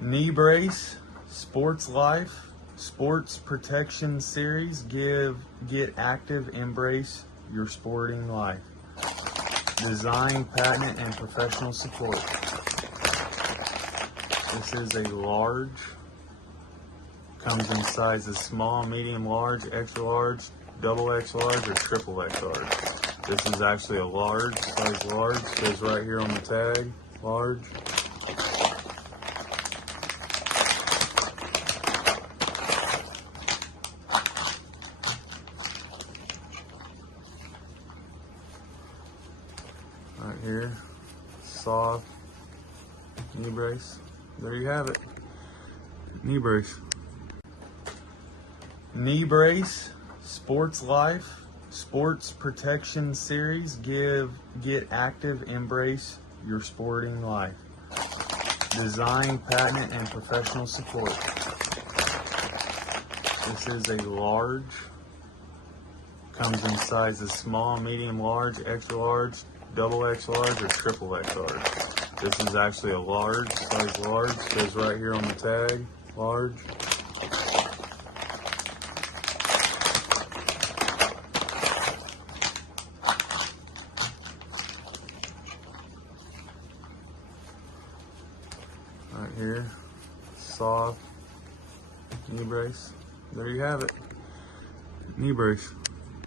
Knee Brace, Sports Life, Sports Protection Series. Get active, embrace your sporting life. Design, patent, and professional support. This is a large. Comes in sizes small, medium, large, extra large, double X large, or triple X large. This is actually a large, size large. Says right here on the tag, large. Right here, soft knee brace. There you have it, knee brace. Knee Brace, Sports Life, Sports Protection Series. Get active, embrace your sporting life. Design, patent, and professional support. This is a large. Comes in sizes small, medium, large, extra large, double X large, or triple X large. This is actually a large, size large. Says right here on the tag, large. Right here, soft knee brace. There you have it, knee brace.